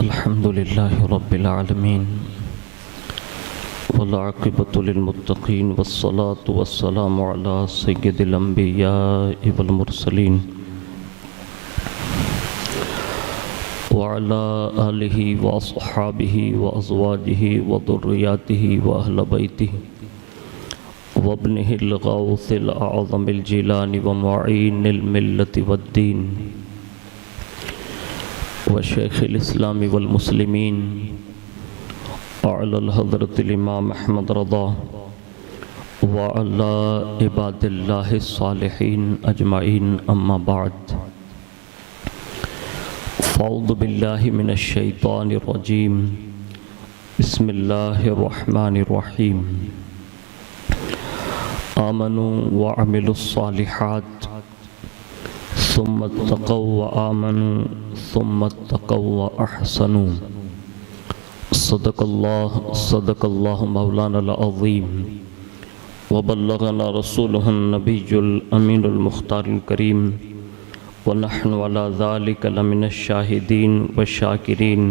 الحمد لله رب العالمين والعاقبة للمتقين والصلاة والسلام على سيد الأنبياء والمرسلين وعلى آله وأصحابه وأزواجه وذرياته وأهل بيته وابنه الغوث الأعظم الجيلاني ومعين الملة والدين وشيخ الإسلام والمسلمين وعلى الحضرة الإمام أحمد رضا وعلى عباد الله الصالحين أجمعين أما بعد فأعوذ بالله من الشيطان الرجيم بسم الله الرحمن الرحيم آمنوا وعملوا الصالحات ثم اتقوا وآمنوا ثم اتقوا وأحسنوا صدق الله مولانا العظيم وبلغنا رسوله النبي الأمين المختار الكريم ونحن على ذلك لمن الشاهدين والشاكرين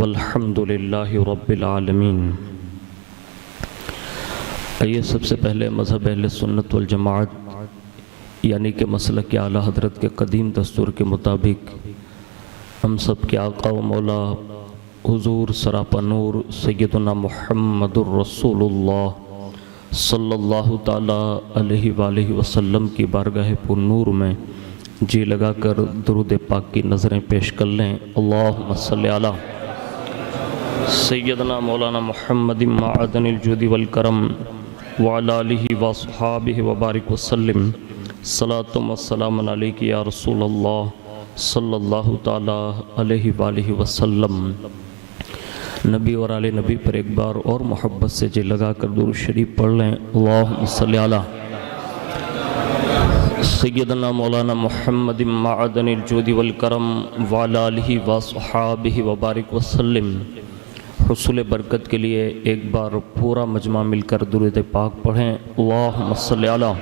والحمد لله رب العالمين۔ آئیے سب سے پہلے مذہب اہل سنت والجماعت یعنی کہ مسلک اعلیٰ حضرت کے قدیم دستور کے مطابق ہم سب کے آقا و مولا حضور سراپا نور سیدنا محمد الرسول اللہ صلی اللہ تعالیٰ علیہ وآلہ وسلم کی بارگاہ پر نور میں جی لگا کر درود پاک کی نظریں پیش کر لیں۔ اللہم صلی علی سیدنا مولانا محمد معدن الجود والکرم وعلی آلہ واصحابہ وبارک وسلم۔ صلاۃ و سلام علیک یا رسول اللہ صلی اللہ تعالیٰ علیہ وآلہ وسلم۔ نبی اور آل نبی پر ایک بار اور محبت سے جی لگا کر درود شریف پڑھ لیں۔ اللہم صلی علی سیدنا مولانا محمد معدن الجود والکرم وعلی آلہ واصحابہ وبارک وسلم۔ حصول برکت کے لیے ایک بار پورا مجمع مل کر درود پاک پڑھیں۔ اللہم صلی علی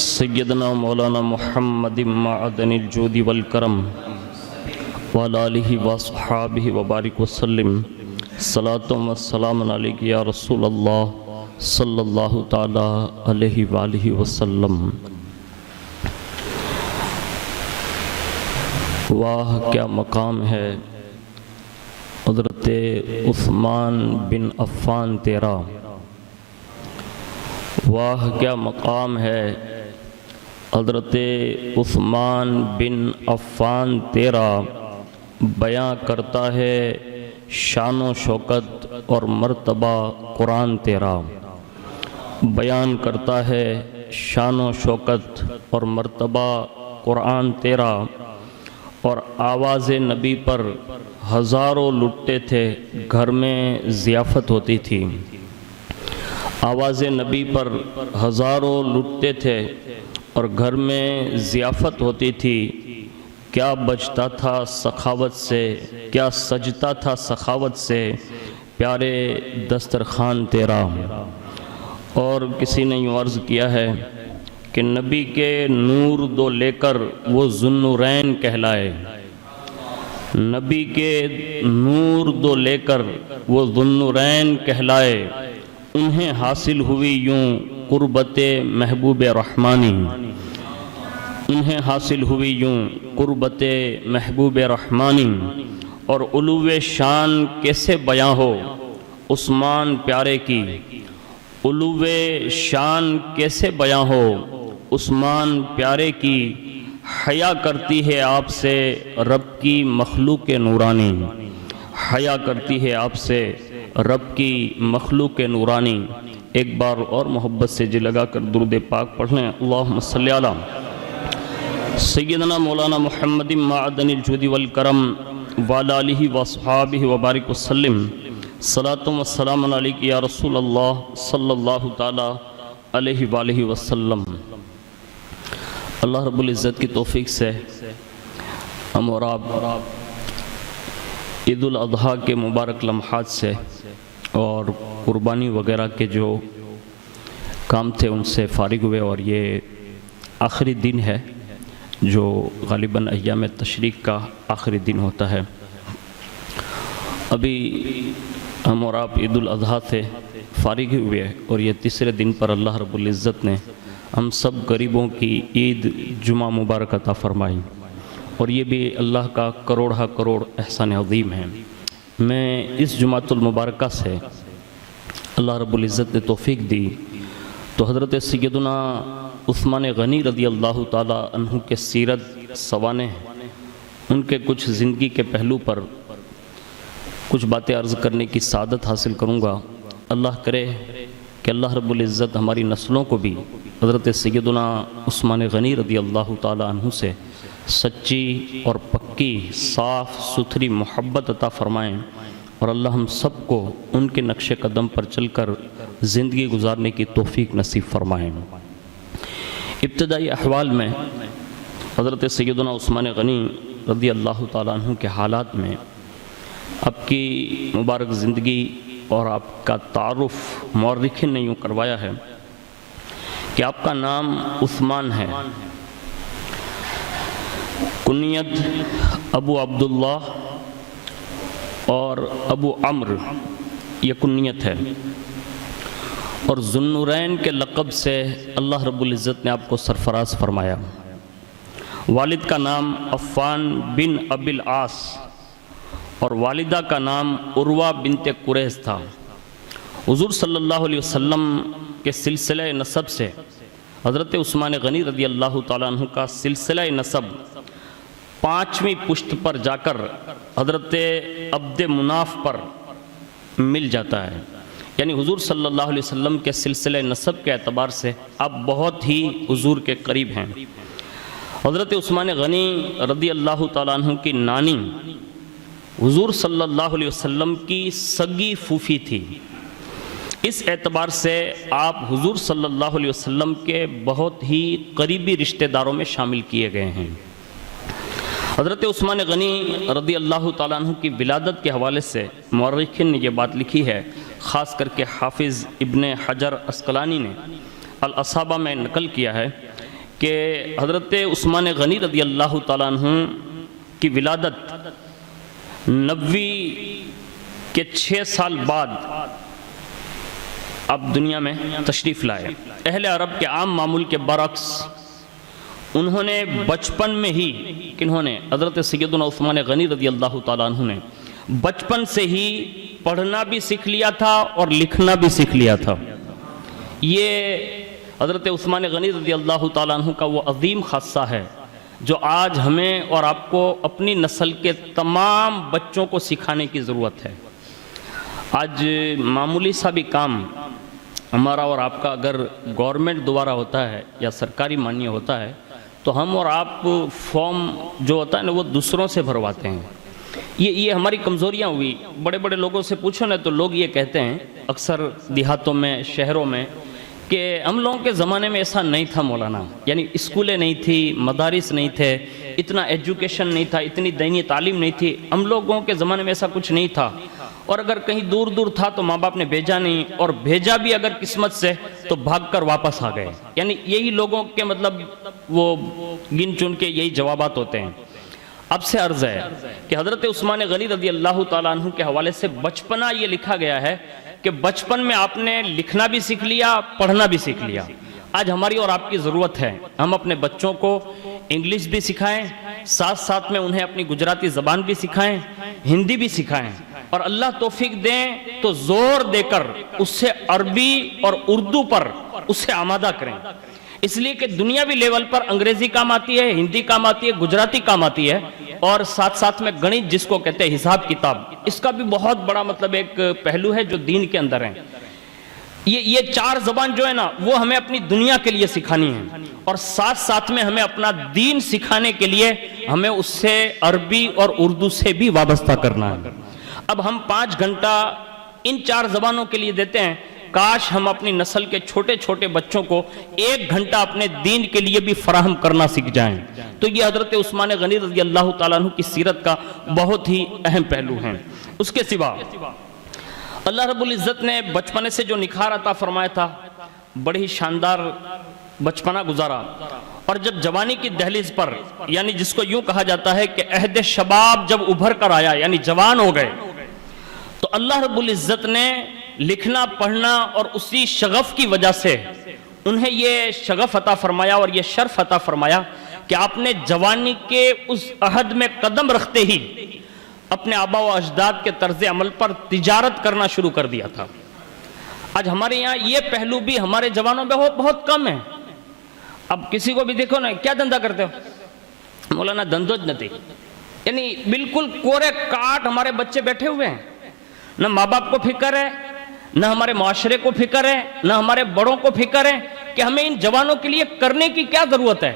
سیدنا مولانا محمد معدن الجود والکرم وعلی آلہ واصحابہ وبارک وسلم۔ صلاۃ و سلام علیک یا رسول اللہ صلی اللہ تعالیٰ علیہ وآلہ وسلم۔ واہ کیا مقام ہے حضرت عثمان بن عفان تیرا، واہ کیا مقام ہے حضرت عثمان بن عفان تیرا، بیاں کرتا ہے شان و شوکت اور مرتبہ قرآن تیرا، بیان کرتا ہے شان و شوکت اور مرتبہ قرآن تیرا۔ اور آواز نبی پر ہزاروں لٹتے تھے، گھر میں ضیافت ہوتی تھی۔ آواز نبی پر ہزاروں لٹتے تھے اور گھر میں ضیافت ہوتی تھی۔ کیا بچتا تھا سخاوت سے، کیا سجتا تھا سخاوت سے، پیارے دسترخوان تیرا۔ اور کسی نے یوں عرض کیا ہے کہ نبی کے نور دو لے کر وہ ذوالنورین کہلائے، نبی کے نور دو لے کر وہ ذوالنورین کہلائے، انہیں حاصل ہوئی یوں قربت محبوب رحمانی، انہیں حاصل ہوئی یوں قربت محبوب رحمانی۔ اور علو شان کیسے بیاں ہو عثمان پیارے کی، علو شان کیسے بیاں ہو عثمان پیارے کی، حیا کرتی ہے آپ سے رب کی مخلوق نورانی، حیا کرتی ہے آپ سے رب کی مخلوق نورانی۔ ایک بار اور محبت سے جی لگا کر درود پاک پڑھ لیں۔ اللہم صلی علی سیدنا مولانا محمد معدن الجود والکرم وعلی آلہ واصحابہ وبارک وسلم۔ صلاۃ و سلام علیک یا رسول اللہ صلی اللہ تعالیٰ علیہ وآلہ وسلم۔ اللہ رب العزت کی توفیق سے ہم اور آپ عید الاضحیٰ کے مبارک لمحات سے اور قربانی وغیرہ کے جو کام تھے ان سے فارغ ہوئے، اور یہ آخری دن ہے جو غالباً ایام تشریق کا آخری دن ہوتا ہے۔ ابھی ہم اور آپ عید الاضحیٰ سے فارغ ہوئے اور یہ تیسرے دن پر اللہ رب العزت نے ہم سب غریبوں کی عید جمعہ مبارک عطا فرمائی، اور یہ بھی اللہ کا کروڑہ کروڑ احسان عظیم ہے۔ میں اس جمعۃ المبارکہ سے اللہ رب العزت نے توفیق دی تو حضرت سیدنا عثمان غنی رضی اللہ تعالی عنہ کے سیرت سوانح، ان کے کچھ زندگی کے پہلو پر کچھ باتیں عرض کرنے کی سعادت حاصل کروں گا۔ اللہ کرے کہ اللہ رب العزت ہماری نسلوں کو بھی حضرت سیدنا عثمان غنی رضی اللہ تعالی عنہ سے سچی اور پکی صاف ستھری محبت عطا فرمائیں، اور اللہ ہم سب کو ان کے نقش قدم پر چل کر زندگی گزارنے کی توفیق نصیب فرمائیں۔ ابتدائی احوال میں حضرت سیدنا عثمان غنی رضی اللہ تعالیٰ عنہ کے حالات میں آپ کی مبارک زندگی اور آپ کا تعارف مورخین نے یوں کروایا ہے کہ آپ کا نام عثمان ہے، کنیت ابو عبداللہ اور ابو عمرو یہ کنیت ہے، اور ذوالنورین کے لقب سے اللہ رب العزت نے آپ کو سرفراز فرمایا۔ والد کا نام عفان بن ابی العاص اور والدہ کا نام عروہ بنت قریظ تھا۔ حضور صلی اللہ علیہ وسلم کے سلسلہ نسب سے حضرت عثمان غنی رضی اللہ تعالیٰ عنہ کا سلسلہ نسب 5ویں پشت پر جا کر حضرت عبد مناف پر مل جاتا ہے، یعنی حضور صلی اللہ علیہ وسلم کے سلسلہ نسب کے اعتبار سے آپ بہت ہی حضور کے قریب ہیں۔ حضرت عثمان غنی رضی اللہ تعالیٰ عنہ کی نانی حضور صلی اللہ علیہ وسلم کی سگی پھوپھی تھی، اس اعتبار سے آپ حضور صلی اللہ علیہ وسلم کے بہت ہی قریبی رشتہ داروں میں شامل کیے گئے ہیں۔ حضرت عثمان غنی رضی اللہ تعالیٰ عنہ کی ولادت کے حوالے سے مورخین نے یہ بات لکھی ہے، خاص کر کے حافظ ابن حجر عسقلانی نے الاصابہ میں نقل کیا ہے کہ حضرت عثمان غنی رضی اللہ تعالیٰ عنہ کی ولادت 90 کے 6 سال بعد آپ دنیا میں تشریف لائے۔ اہل عرب کے عام معمول کے برعکس انہوں نے بچپن میں ہی حضرت سیدنا عثمان غنی رضی اللہ تعالیٰ عنہ نے بچپن سے ہی پڑھنا بھی سیکھ لیا تھا اور لکھنا بھی سیکھ لیا تھا۔ یہ حضرت عثمان غنی رضی اللہ تعالیٰ عنہ کا وہ عظیم خاصہ ہے جو آج ہمیں اور آپ کو اپنی نسل کے تمام بچوں کو سکھانے کی ضرورت ہے۔ آج معمولی سا بھی کام ہمارا اور آپ کا اگر گورنمنٹ دوبارہ ہوتا ہے یا سرکاری مانیہ ہوتا ہے تو ہم اور آپ فارم جو ہوتا ہے نا وہ دوسروں سے بھرواتے ہیں۔ یہ ہماری کمزوریاں ہوئی۔ بڑے بڑے لوگوں سے پوچھو نا تو لوگ یہ کہتے ہیں اکثر دیہاتوں میں شہروں میں کہ ہم لوگوں کے زمانے میں ایسا نہیں تھا مولانا، یعنی اسکولیں نہیں تھی، مدارس نہیں تھے، اتنا ایجوکیشن نہیں تھا، اتنی دینی تعلیم نہیں تھی، ہم لوگوں کے زمانے میں ایسا کچھ نہیں تھا، اور اگر کہیں دور دور تھا تو ماں باپ نے بھیجا نہیں، اور بھیجا بھی اگر قسمت سے تو بھاگ کر واپس آ گئے۔ یعنی یہی لوگوں کے مطلب وہ گن چن کے یہی جوابات ہوتے ہیں۔ اب سے عرض ہے کہ حضرت عثمان غنی رضی اللہ تعالیٰ عنہ کے حوالے سے بچپنا یہ لکھا گیا ہے کہ بچپن میں آپ نے لکھنا بھی سیکھ لیا، پڑھنا بھی سیکھ لیا۔ آج ہماری اور آپ کی ضرورت ہے ہم اپنے بچوں کو انگلش بھی سکھائیں، ساتھ ساتھ میں انہیں اپنی گجراتی زبان بھی سکھائیں، ہندی بھی سکھائیں، اور اللہ توفیق دیں تو زور دے کر اس سے عربی اور اردو پر اسے آمادہ کریں، اس لیے کہ دنیاوی لیول پر انگریزی کام آتی ہے، ہندی کام آتی ہے، گجراتی کام آتی ہے، اور ساتھ ساتھ میں گنت جس کو کہتے ہیں حساب کتاب، اس کا بھی بہت بڑا مطلب ایک پہلو ہے جو دین کے اندر ہے۔ یہ 4 زبان جو ہے نا وہ ہمیں اپنی دنیا کے لیے سکھانی ہے، اور ساتھ ساتھ میں ہمیں اپنا دین سکھانے کے لیے ہمیں اس سے عربی اور اردو سے بھی وابستہ کرنا ہے۔ اب ہم 5 گھنٹہ ان 4 زبانوں کے لیے دیتے ہیں، کاش ہم اپنی نسل کے چھوٹے چھوٹے بچوں کو 1 گھنٹہ اپنے دین کے لیے بھی فراہم کرنا سیکھ جائیں۔ تو یہ حضرت عثمان غنی رضی اللہ تعالیٰ عنہ کی سیرت کا بہت ہی اہم پہلو ہے۔ اس کے سوا اللہ رب العزت نے بچپنے سے جو نکھار عطا فرمایا تھا، بڑی شاندار بچپنا گزارا، اور جب جوانی کی دہلیز پر، یعنی جس کو یوں کہا جاتا ہے کہ عہد شباب جب ابھر کر آیا، یعنی جوان ہو گئے، تو اللہ رب العزت نے لکھنا پڑھنا اور اسی شغف کی وجہ سے انہیں یہ شغف عطا فرمایا اور یہ شرف عطا فرمایا کہ آپ نے جوانی کے اس عہد میں قدم رکھتے ہی اپنے آبا و اجداد کے طرز عمل پر تجارت کرنا شروع کر دیا تھا۔ آج ہمارے یہاں یہ پہلو بھی ہمارے جوانوں میں بہت کم ہے۔ اب کسی کو بھی دیکھو نا، کیا دھندا کرتے ہو؟ مولانا دھندو جنتی، یعنی بالکل کورے کاٹ ہمارے بچے بیٹھے ہوئے ہیں، نہ ماں باپ کو فکر ہے، نہ ہمارے معاشرے کو فکر ہے، نہ ہمارے بڑوں کو فکر ہے کہ ہمیں ان جوانوں کے لیے کرنے کی کیا ضرورت ہے۔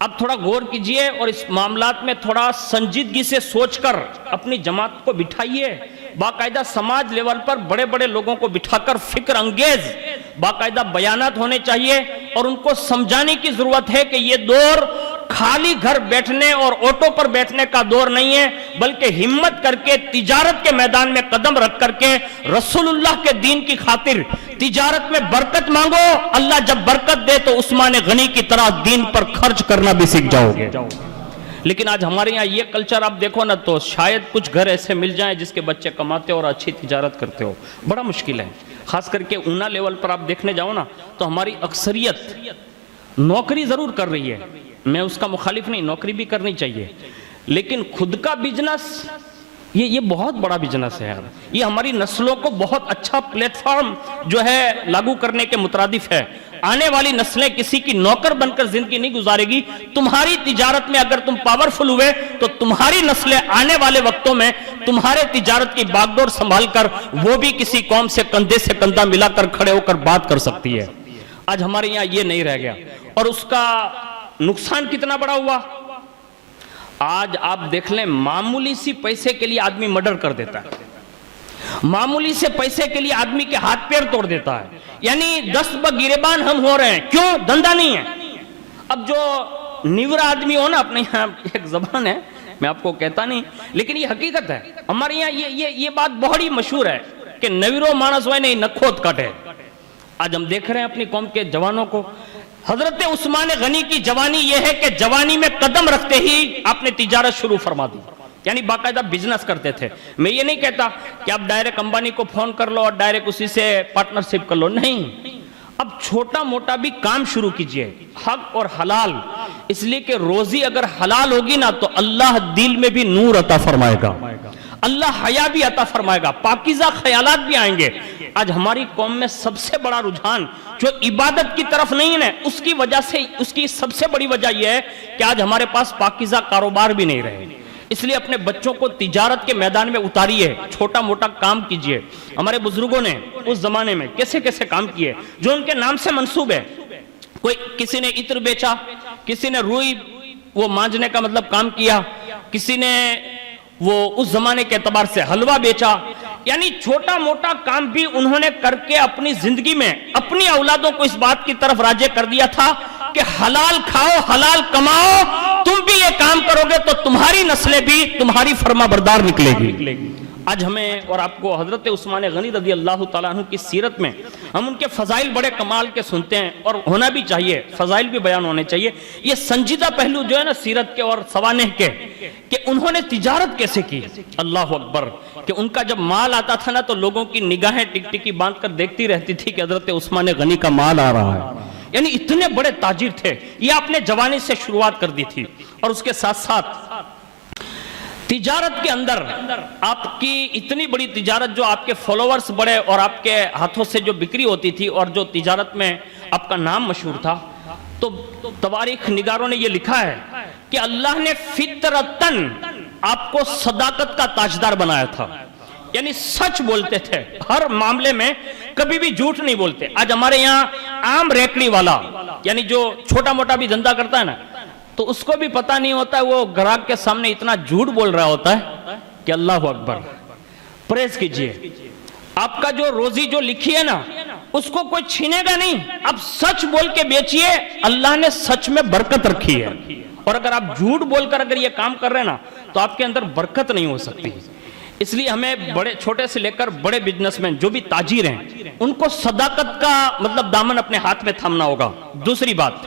اب تھوڑا غور کیجئے اور اس معاملات میں تھوڑا سنجیدگی سے سوچ کر اپنی جماعت کو بٹھائیے، باقاعدہ سماج لیول پر بڑے بڑے لوگوں کو بٹھا کر فکر انگیز باقاعدہ بیانات ہونے چاہیے، اور ان کو سمجھانے کی ضرورت ہے کہ یہ دور خالی گھر بیٹھنے اور آٹو پر بیٹھنے کا دور نہیں ہے، بلکہ ہمت کر کے تجارت کے میدان میں قدم رکھ کر کے رسول اللہ کے دین کی خاطر تجارت میں برکت مانگو۔ اللہ جب برکت دے تو عثمان غنی کی طرح دین پر خرچ کرنا بھی سیکھ جاؤ گے۔ لیکن آج ہمارے یہاں یہ کلچر آپ دیکھو نا، تو شاید کچھ گھر ایسے مل جائیں جس کے بچے کماتے اور اچھی تجارت کرتے ہو، بڑا مشکل ہے۔ خاص کر کے اونا لیول پر آپ دیکھنے جاؤ نا، تو ہماری اکثریت نوکری ضرور کر رہی ہے، میں اس کا مخالف نہیں، نوکری بھی کرنی چاہیے، لیکن خود کا بزنس یہ بہت بڑا بزنس ہے یار۔ یہ ہماری نسلوں کو بہت اچھا پلیٹ فارم جو ہے لاگو کرنے کے مترادف ہے۔ آنے والی نسلیں کسی کی نوکر بن کر زندگی نہیں گزارے گی۔ تمہاری تجارت میں اگر تم پاورفل ہوئے تو تمہاری نسلیں آنے والے وقتوں میں تمہارے تجارت کی باغ ڈور سنبھال کر وہ بھی کسی قوم سے کندھے سے کندھا ملا کر کھڑے ہو کر بات کر سکتی ہے۔ آج ہمارے یہاں یہ نہیں رہ گیا، اور اس کا نقصان کتنا بڑا ہوا۔ آج آپ دیکھ لیں، معمولی سی پیسے کے لیے آدمی مرڈر کر دیتا ہے، معمولی سے پیسے کے لیے آدمی کے ہاتھ پیر توڑ دیتا ہے، یعنی دست بگریبان ہم ہو رہے ہیں۔ کیوں؟ دھندا نہیں ہے۔ اب جو نیورا آدمی ہو نا، اپنے یہاں ایک زبان ہے، میں آپ کو کہتا نہیں، لیکن یہ حقیقت ہے۔ ہمارے یہاں یہ بات بہت ہی مشہور ہے کہ نیورو مانس ہوئے نہیں نکھوت کٹے۔ آج ہم دیکھ رہے ہیں اپنی قوم کے جوانوں کو۔ حضرت عثمان غنی کی جوانی یہ ہے کہ جوانی میں قدم رکھتے ہی آپ نے تجارت شروع فرما دی، یعنی باقاعدہ بزنس کرتے تھے۔ میں یہ نہیں کہتا کہ آپ ڈائریکٹ امبانی کو فون کر لو اور ڈائریکٹ اسی سے پارٹنرشپ کر لو، نہیں، اب چھوٹا موٹا بھی کام شروع کیجئے، حق اور حلال، اس لیے کہ روزی اگر حلال ہوگی نا تو اللہ دل میں بھی نور عطا فرمائے گا، اللہ حیا بھی عطا فرمائے گا، پاکیزہ خیالات بھی آئیں گے۔ آج ہماری قوم میں سب سے بڑا رجحان جو عبادت کی طرف نہیں ہے، اس کی وجہ سے، اس کی سب سے بڑی وجہ یہ ہے کہ آج ہمارے پاس پاکیزہ کاروبار بھی نہیں رہے۔ اس لیے اپنے بچوں کو تجارت کے میدان میں اتاریے، چھوٹا موٹا کام کیجئے۔ ہمارے بزرگوں نے اس زمانے میں کیسے کیسے کام کیے جو ان کے نام سے منسوب ہے۔ کسی نے عطر بیچا، کسی نے روئی وہ مانجنے کا مطلب کام کیا، کسی نے وہ اس زمانے کے اعتبار سے حلوہ بیچا، یعنی چھوٹا موٹا کام بھی انہوں نے کر کے اپنی زندگی میں اپنی اولادوں کو اس بات کی طرف راجع کر دیا تھا کہ حلال کھاؤ، حلال کماؤ، تم بھی یہ کام کرو گے تو تمہاری نسلیں بھی تمہاری فرما بردار نکلے گی۔ آج ہمیں اور آپ کو حضرت عثمان غنی رضی اللہ تعالیٰ عنہ کی سیرت میں ہم ان کے فضائل بڑے کمال کے سنتے ہیں، اور ہونا بھی چاہیے، فضائل بھی بیان ہونے چاہیے۔ یہ سنجیدہ پہلو جو ہے نا سیرت کے اور سوانح کے، کہ انہوں نے تجارت کیسے کی، اللہ اکبر، کہ ان کا جب مال آتا تھا نا تو لوگوں کی نگاہیں ٹک ٹکی باندھ کر دیکھتی رہتی تھی کہ حضرت عثمان غنی کا مال آ رہا ہے، یعنی اتنے بڑے تاجر تھے۔ یہ آپ نے جوانی سے شروعات کر دی تھی، اور اس کے ساتھ ساتھ تجارت کے اندر آپ کی اتنی بڑی تجارت، جو آپ کے فالوورز بڑے اور آپ کے ہاتھوں سے جو بکری ہوتی تھی اور جو تجارت میں آپ کا نام مشہور تھا، تو تواریخ نگاروں نے یہ لکھا ہے کہ اللہ نے فطرتاً آپ کو صداقت کا تاجدار بنایا تھا، یعنی سچ بولتے تھے ہر معاملے میں، کبھی بھی جھوٹ نہیں بولتے۔ آج ہمارے یہاں عام ریکڑی والا، یعنی جو چھوٹا موٹا بھی دھندا کرتا ہے نا، تو اس کو بھی پتہ نہیں ہوتا ہے وہ گراہک کے سامنے اتنا جھوٹ بول رہا ہوتا ہے کہ اللہ اکبر۔ پرہیز کیجئے، آپ کا جو روزی جو لکھی ہے نا اس کو کوئی چھینے گا نہیں، اب سچ بول کے بیچئے، اللہ نے سچ میں برکت رکھی ہے، اور اگر آپ جھوٹ بول کر اگر یہ کام کر رہے ہیں نا تو آپ کے اندر برکت نہیں ہو سکتی۔ اس لیے ہمیں بڑے چھوٹے سے لے کر بڑے بزنس مین جو بھی تاجر ہیں ان کو صداقت کا مطلب دامن اپنے ہاتھ میں تھامنا ہوگا۔ دوسری بات،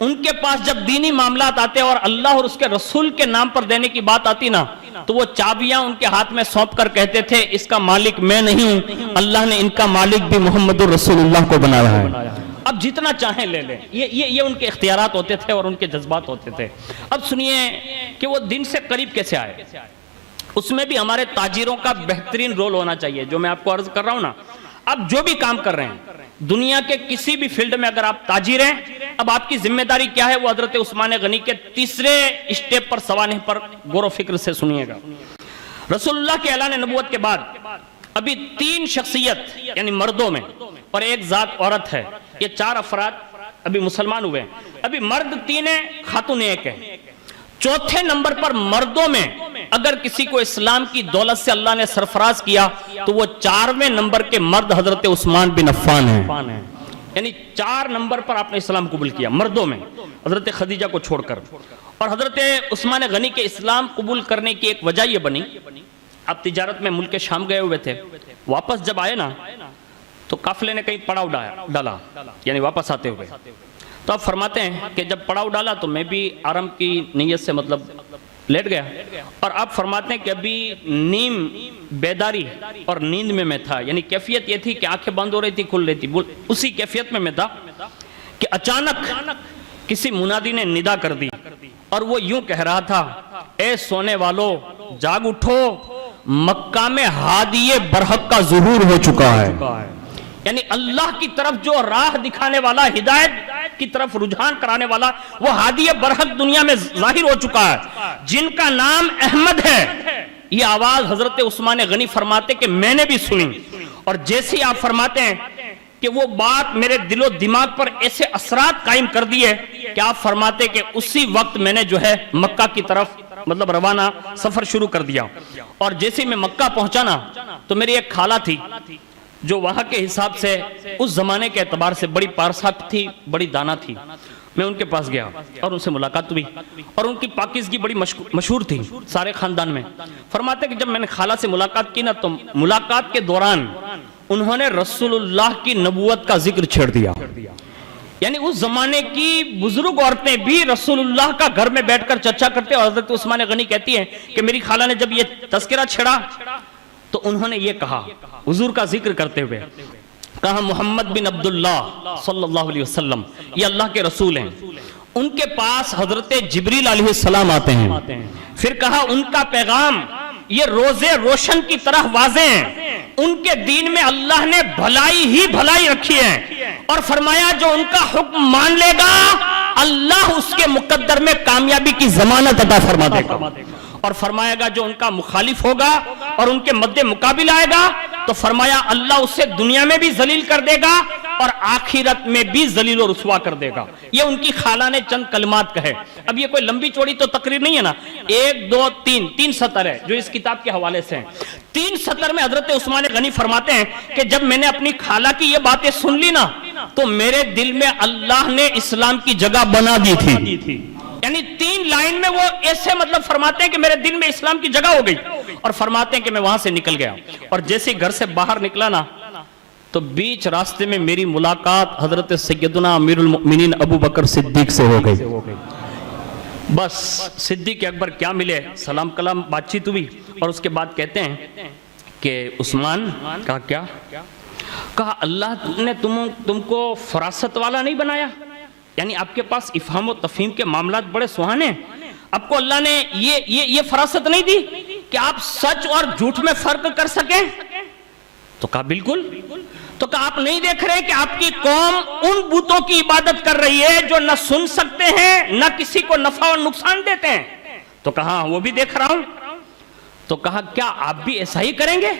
ان کے پاس جب دینی معاملات آتے اور اللہ اور اس کے رسول کے نام پر دینے کی بات آتی نا تو وہ چابیاں ان کے ہاتھ میں سونپ کر کہتے تھے اس کا مالک میں نہیں ہوں، اللہ نے ان کا مالک بھی محمد الرسول اللہ کو بنایا ہے، اب جتنا چاہیں لے لیں۔ یہ ان کے اختیارات ہوتے تھے اور ان کے جذبات ہوتے تھے۔ اب سنیے کہ وہ دن سے قریب کیسے آئے، اس میں بھی ہمارے تاجروں کا بہترین رول ہونا چاہیے۔ جو میں آپ کو عرض کر رہا ہوں نا، اب جو بھی کام کر رہے ہیں دنیا کے کسی بھی فیلڈ میں اگر آپ تاجر ہیں، اب آپ کی ذمہ داری کیا ہے وہ حضرت عثمان غنی کے تیسرے اسٹیپ پر سوانح پر غور و فکر سے سنیے گا۔ رسول اللہ کے اعلان نبوت کے بعد ابھی 3 شخصیت یعنی مردوں میں اور ایک ذات عورت ہے، یہ 4 افراد ابھی مسلمان ہوئے ہیں۔ ابھی مرد 3 ہیں، خاتون 1 ہے۔ چوتھے نمبر پر مردوں میں اگر کسی کو اسلام کی دولت سے اللہ نے سرفراز کیا تو وہ 4ویں نمبر کے مرد حضرت عثمان بن عفان ہیں، یعنی 4 نمبر پر آپ نے اسلام قبول کیا مردوں میں، حضرت خدیجہ کو چھوڑ کر۔ اور حضرت عثمان غنی کے اسلام قبول کرنے کی ایک وجہ یہ بنی، آپ تجارت میں ملک شام گئے ہوئے تھے، واپس جب آئے نا تو قافلے نے کہیں پڑاؤ ڈالا، یعنی واپس آتے ہوئے، تو آپ فرماتے ہیں کہ جب پڑاؤ ڈالا تو میں بھی آرام کی نیت سے مطلب لیٹ گیا، اور آپ فرماتے ہیں کہ ابھی نیم بیداری اور نیند میں تھا، یعنی کیفیت یہ تھی کہ آنکھیں بند ہو رہی تھی کھل رہی تھی، اسی کیفیت میں تھا کہ اچانک کسی منادی نے ندا کر دی اور وہ یوں کہہ رہا تھا، اے سونے والو جاگ اٹھو، مکہ میں ہادی برحق کا ظہور ہو چکا ہے، یعنی اللہ کی طرف جو راہ دکھانے والا، ہدایت کی طرف رجحان کرانے والا، وہ ہادی برحق دنیا میں ظاہر ہو چکا ہے، جن کا نام احمد ہے۔ یہ آواز حضرت عثمان غنی فرماتے کہ میں نے بھی سنی، اور جیسے آپ فرماتے ہیں کہ وہ بات میرے دل و دماغ پر ایسے اثرات قائم کر دیے کہ آپ فرماتے کہ اسی وقت میں نے جو ہے مکہ کی طرف مطلب روانہ سفر شروع کر دیا، اور جیسے میں مکہ پہنچا نا تو میری ایک خالہ تھی جو وہاں کے حساب سے اس زمانے کے اعتبار سے بڑی پارسا تھی، بڑی دانا تھی۔ میں ان کے پاس گیا اور ان سے ملاقات ہوئی، اور ان کی پاکیزگی بڑی مشہور تھی سارے خاندان میں۔ فرماتے کہ جب میں نے خالہ سے ملاقات کی نا تو ملاقات کے دوران انہوں نے رسول اللہ کی نبوت کا ذکر چھیڑ دیا، یعنی اس زمانے کی بزرگ عورتیں بھی رسول اللہ کا گھر میں بیٹھ کر چرچا کرتے، اور حضرت عثمان غنی کہتی ہیں کہ میری خالہ نے جب یہ تذکرہ چھیڑا تو انہوں نے یہ کہا حضور کا ذکر کرتے ہوئے، کہا محمد بن عبداللہ صلی اللہ علیہ وسلم یہ اللہ کے رسول ہیں، ان کے پاس حضرت جبریل علیہ السلام آتے ہیں، پھر کہا ان کا پیغام یہ روزے روشن کی طرح واضح ہیں، ان کے دین میں اللہ نے بھلائی ہی بھلائی رکھی ہے، اور فرمایا جو ان کا حکم مان لے گا اللہ اس کے مقدر میں کامیابی کی ضمانت عطا فرما دے گا، اور فرمایا گا جو ان کا مخالف ہوگا اور ان کے مد مقابل آئے گا تو فرمایا اللہ اسے دنیا میں بھی ذلیل کر دے گا اور آخرت میں بھی ذلیل و رسوا کر دے گا۔ یہ ان کی خالہ نے چند کلمات کہے۔ اب یہ کوئی لمبی چوڑی تو تقریر نہیں ہے نا، 1 2 3 سطر ہے جو اس کتاب کے حوالے سے ہیں۔ 3 سطر میں حضرت عثمان غنی فرماتے ہیں کہ جب میں نے اپنی خالہ کی یہ باتیں سن لی نا تو میرے دل میں اللہ نے اسلام کی جگہ بنا دی تھی، یعنی 3 لائن میں وہ ایسے مطلب فرماتے ہیں کہ میرے دل میں اسلام کی جگہ ہو گئی، اور فرماتے ہیں کہ میں وہاں سے نکل گیا، اور جیسے گھر سے باہر نکلا نا تو بیچ راستے میں میری ملاقات حضرت سیدنا امیر المؤمنین ابو بکر صدیق سے ہو گئی۔ بس صدیق اکبر کیا ملے، سلام کلام بات چیت ہوئی، اور اس کے بعد کہتے ہیں کہ عثمان کہا کیا؟ کہا اللہ نے تم کو فراست والا نہیں بنایا، یعنی آپ کے پاس افہام و تفہیم کے معاملات بڑے سہانے ہیں، آپ کو اللہ نے یہ فراست نہیں دی کہ آپ سچ اور جھوٹ میں فرق کر سکیں؟ تو کہا بالکل۔ تو کہا آپ نہیں دیکھ رہے کہ آپ کی قوم ان بتوں کی عبادت کر رہی ہے جو نہ سن سکتے ہیں نہ کسی کو نفع اور نقصان دیتے ہیں؟ تو کہا وہ بھی دیکھ رہا ہوں۔ تو کہا کیا آپ بھی ایسا ہی کریں گے؟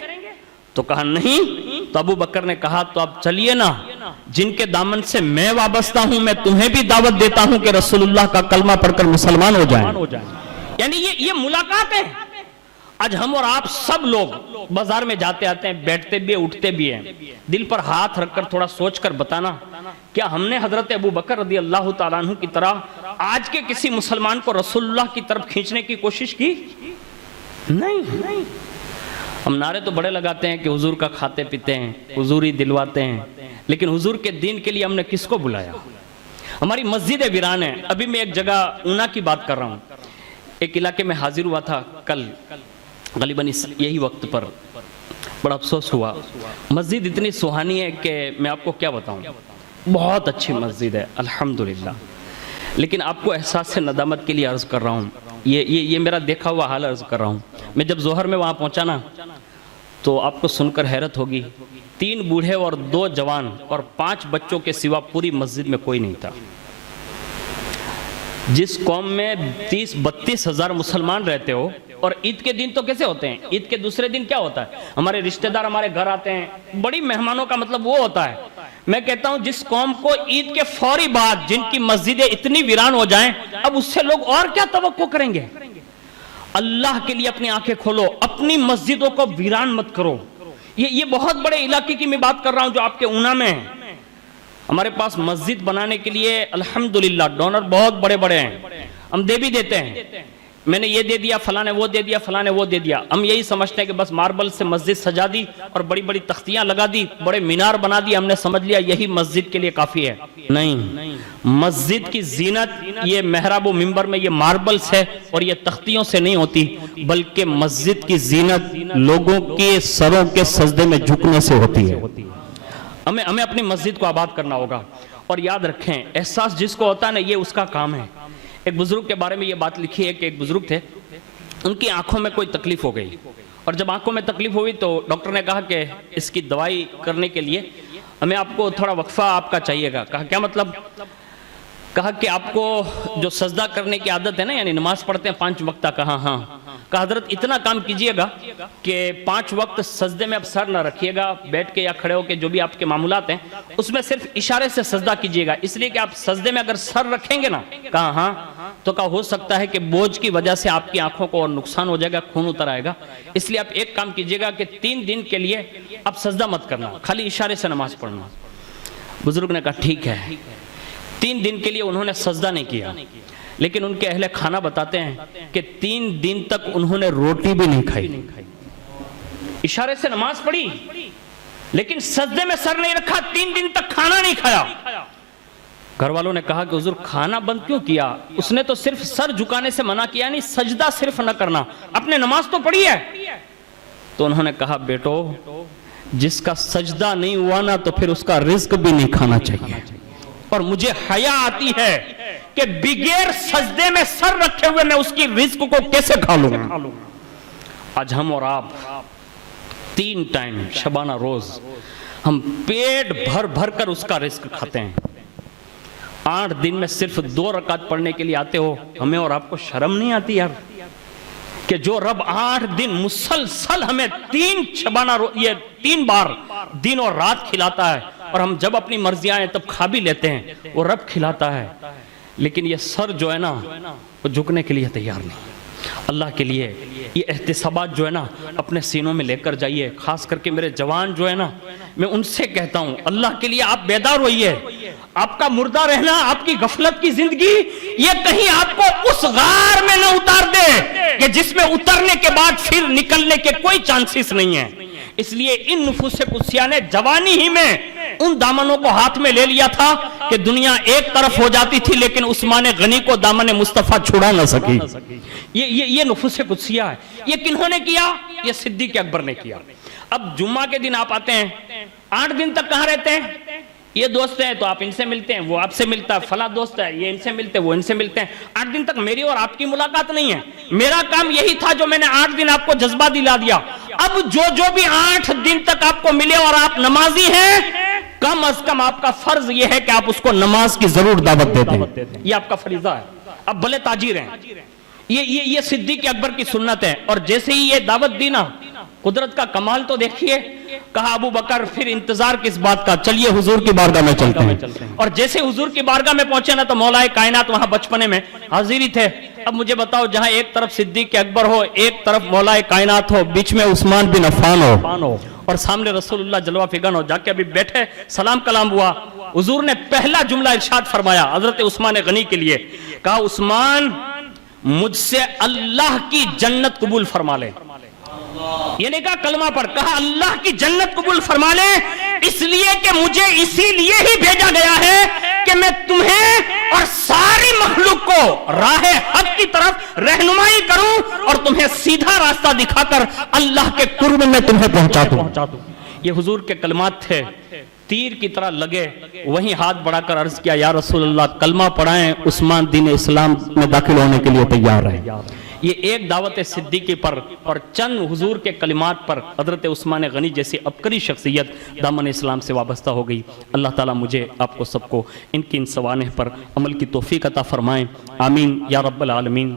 تو کہا نہیں۔ تو ابو بکر نے کہا تو اب چلیے نا، جن کے دامن سے میں وابستہ ہوں میں تمہیں بھی دعوت دیتا ہوں کہ رسول اللہ کا کلمہ پڑھ کر مسلمان ہو جائیں۔ یعنی یہ ملاقات ہے۔ آج ہم اور آپ سب لوگ بازار میں جاتے آتے ہیں، بیٹھتے بھی اٹھتے بھی ہیں، دل پر ہاتھ رکھ کر تھوڑا سوچ کر بتانا کیا ہم نے حضرت ابو بکر رضی اللہ تعالیٰ عنہ کی طرح آج کے کسی مسلمان کو رسول اللہ کی طرف کھینچنے کی کوشش کی؟ نہیں۔ ہم نعرے تو بڑے لگاتے ہیں کہ حضور کا کھاتے پیتے ہیں، حضور ہی دلواتے ہیں، لیکن حضور کے دین کے لیے ہم نے کس کو بلایا؟ ہماری مسجدیں ویران ہیں. ابھی میں ایک جگہ اونا کی بات کر رہا ہوں, ایک علاقے میں حاضر ہوا تھا کل غالباً یہی وقت پر. بڑا افسوس ہوا. مسجد اتنی سہانی ہے کہ میں آپ کو کیا بتاؤں, بہت اچھی مسجد ہے الحمدللہ, لیکن آپ کو احساس ندامت کے لیے عرض کر رہا ہوں, یہ میرا دیکھا ہوا حال عرض کر رہا ہوں. میں جب ظہر میں وہاں پہنچا نا تو آپ کو سن کر حیرت ہوگی, 3 بوڑھے اور 2 جوان اور 5 بچوں کے سوا پوری مسجد میں کوئی نہیں تھا. جس قوم میں 30-32 ہزار مسلمان رہتے ہو, اور عید کے دن تو کیسے ہوتے ہیں, عید کے دوسرے دن کیا ہوتا ہے, ہمارے رشتہ دار ہمارے گھر آتے ہیں, بڑی مہمانوں کا مطلب وہ ہوتا ہے. میں کہتا ہوں جس قوم کو عید کے فوری بعد جن کی مسجدیں اتنی ویران ہو جائیں, اب اس سے لوگ اور کیا توقع کریں گے. اللہ کے لیے اپنی آنکھیں کھولو, اپنی مسجدوں کو ویران مت کرو. یہ بہت بڑے علاقے کی میں بات کر رہا ہوں جو آپ کے اونا میں ہے. ہمارے پاس مسجد بنانے کے لیے الحمدللہ ڈونر بہت بڑے بڑے ہیں, ہم دے بھی دیتے ہیں. میں نے یہ دے دیا, فلاں نے وہ دے دیا, فلاں نے وہ دے دیا. ہم یہی سمجھتے ہیں کہ بس ماربل سے مسجد سجا دی اور بڑی بڑی تختیاں لگا دی, بڑے مینار بنا دی, ہم نے سمجھ لیا یہی مسجد کے لیے کافی ہے. نہیں, مسجد کی زینت یہ محراب و منبر میں یہ ماربلز ہے اور یہ تختیوں سے نہیں ہوتی, بلکہ مسجد کی زینت لوگوں کے سروں کے سجدے میں جھکنے سے ہوتی ہے. ہمیں اپنی مسجد کو آباد کرنا ہوگا. اور یاد رکھیں, احساس جس کو ہوتا ہے نا یہ اس کا کام ہے. ایک بزرگ کے بارے میں یہ بات لکھی ہے کہ ایک بزرگ تھے, ان کی آنکھوں میں کوئی تکلیف ہو گئی, اور جب آنکھوں میں تکلیف ہوئی تو ڈاکٹر نے کہا کہ اس کی دوائی کرنے کے لیے ہمیں آپ کو تھوڑا وقفہ آپ کا چاہیے گا. کہا کیا مطلب؟ کہا کہ آپ کو جو سجدہ کرنے کی عادت ہے نا, یعنی نماز پڑھتے ہیں 5 وقت. کہا ہاں. کہا حضرت اتنا کام کیجئے گا کہ 5 وقت سجدے میں اب سر نہ رکھیے گا, بیٹھ کے یا کھڑے ہو کے جو بھی آپ کے معمولات ہیں اس میں صرف اشارے سے سجدہ کیجئے گا, اس لیے کہ آپ سجدے میں اگر سر رکھیں گے نا. کہا ہاں. تو کہا ہو سکتا ہے کہ بوجھ کی وجہ سے آپ کی آنکھوں کو اور نقصان ہو جائے گا, خون اتر آئے گا, اس لیے آپ ایک کام کیجئے گا کہ 3 دن کے لیے آپ سجدہ مت کرنا, خالی اشارے سے نماز پڑھنا. بزرگ نے کہا ٹھیک ہے. 3 دن کے لیے انہوں نے سجدہ نہیں کیا, لیکن ان کے اہل خانہ بتاتے ہیں کہ 3 دن تک انہوں نے روٹی بھی نہیں کھائی. اشارے سے نماز پڑھی لیکن سجدے میں سر نہیں رکھا, 3 دن تک کھانا نہیں کھایا. گھر والوں نے کہا کہ حضور کھانا بند کیوں کیا؟ اس نے تو صرف سر جھکانے سے منع کیا, نہیں سجدہ صرف نہ کرنا, اپنے نماز تو پڑھی ہے. تو انہوں نے کہا بیٹو جس کا سجدہ نہیں ہوا نا تو پھر اس کا رزق بھی نہیں کھانا چاہیے. اور مجھے حیا آتی ہے کہ بغیر سجدے میں سر رکھے ہوئے میں اس کی رزق کو کیسے کھا لوں. آج ہم اور آپ 3 ٹائم شبانہ روز ہم پیٹ بھر بھر کر اس کا رزق کھاتے ہیں. 8 دن میں صرف 2 رکعت پڑھنے کے لیے آتے ہو, ہمیں اور آپ کو شرم نہیں آتی یار کہ جو رب 8 دن مسلسل ہمیں 3 بار دن اور رات کھلاتا ہے, اور ہم جب اپنی مرضی آئیں تب کھا بھی لیتے ہیں, وہ رب کھلاتا ہے, لیکن یہ سر جو ہے نا وہ جھکنے کے لیے تیار نہیں. اللہ کے لیے یہ احتسابات جو ہے نا اپنے سینوں میں لے کر جائیے. خاص کر کے میرے جوان جو ہے نا, میں ان سے کہتا ہوں اللہ کے لیے آپ بیدار ہوئیے. آپ کا مردہ رہنا, آپ کی غفلت کی زندگی, یہ کہیں آپ کو اس غار میں نہ اتار دے کہ جس میں اترنے کے بعد پھر نکلنے کے کوئی چانسز نہیں ہیں. اس لیے ان نفوس قدسیہ نے جوانی ہی میں ان دامنوں کو ہاتھ میں لے لیا تھا کہ دنیا ایک طرف ہو جاتی تھی لیکن عثمان غنی کو دامن مصطفیٰ چھڑا نہ سکی. یہ نفوس قدسیہ ہے. یہ کنہوں نے کیا؟ یہ صدیق اکبر نے کیا. اب جمعہ کے دن آپ آتے ہیں, 8 دن تک کہاں رہتے ہیں؟ یہ دوست ہیں تو آپ ان سے ملتے ہیں, وہ آپ سے ملتا ہے, فلاں دوست ہے یہ ان سے ملتے ہیں, وہ ان سے ملتے ہیں. 8 دن تک میری اور آپ کی ملاقات نہیں ہے. میرا کام یہی تھا جو میں نے 8 دن آپ کو جذبہ دلا دیا. اب جو بھی 8 دن تک آپ کو ملے اور آپ نمازی ہیں, کم از کم آپ کا فرض یہ ہے کہ آپ اس کو نماز کی ضرور دعوت دے دیں. یہ آپ کا فریضہ ہے. اب بھلے تاجر ہیں, یہ صدیق اکبر کی سنت ہے. اور جیسے ہی یہ دعوت دی نا, قدرت کا کمال تو دیکھیے. کہا ابو بکر پھر انتظار کس بات کا, چلیے حضور کی بارگاہ میں چلتے ہیں. اور جیسے حضور کی بارگاہ میں پہنچے نا تو مولا کائنات وہاں بچپنے میں حاضر ہی تھے. اب مجھے بتاؤ, جہاں ایک طرف صدیق اکبر ہو, ایک طرف مولا کائنات ہو, بیچ میں عثمان بن عفان ہو, اور سامنے رسول اللہ جلوہ فگن ہو, جا کے ابھی بیٹھے سلام کلام ہوا, حضور نے پہلا جملہ ارشاد فرمایا حضرت عثمان غنی کے لیے. کہا عثمان مجھ سے اللہ کی جنت قبول فرما لے. یہ نہیں کہا کلمہ پڑھ, کہا اللہ کی جنت قبول فرما لے, اس لیے کہ مجھے اسی لیے ہی بھیجا گیا ہے کہ میں تمہیں اور ساری مخلوق کو راہ حق کی طرف رہنمائی کروں اور تمہیں سیدھا راستہ دکھا کر اللہ کے قرب میں تمہیں پہنچا دوں. یہ حضور کے کلمات تھے، تیر کی طرح لگے. وہیں ہاتھ بڑھا کر عرض کیا یا رسول اللہ کلمہ پڑھائیں، عثمان دین اسلام میں داخل ہونے کے لیے تیار ہے. یہ ایک دعوت صدیقی پر اور چند حضور کے کلمات پر حضرت عثمان غنی جیسی عبقری شخصیت دامن اسلام سے وابستہ ہو گئی. اللہ تعالیٰ مجھے آپ کو سب کو ان کی ان سوانح پر عمل کی توفیق عطا فرمائیں. آمین یا رب العالمین.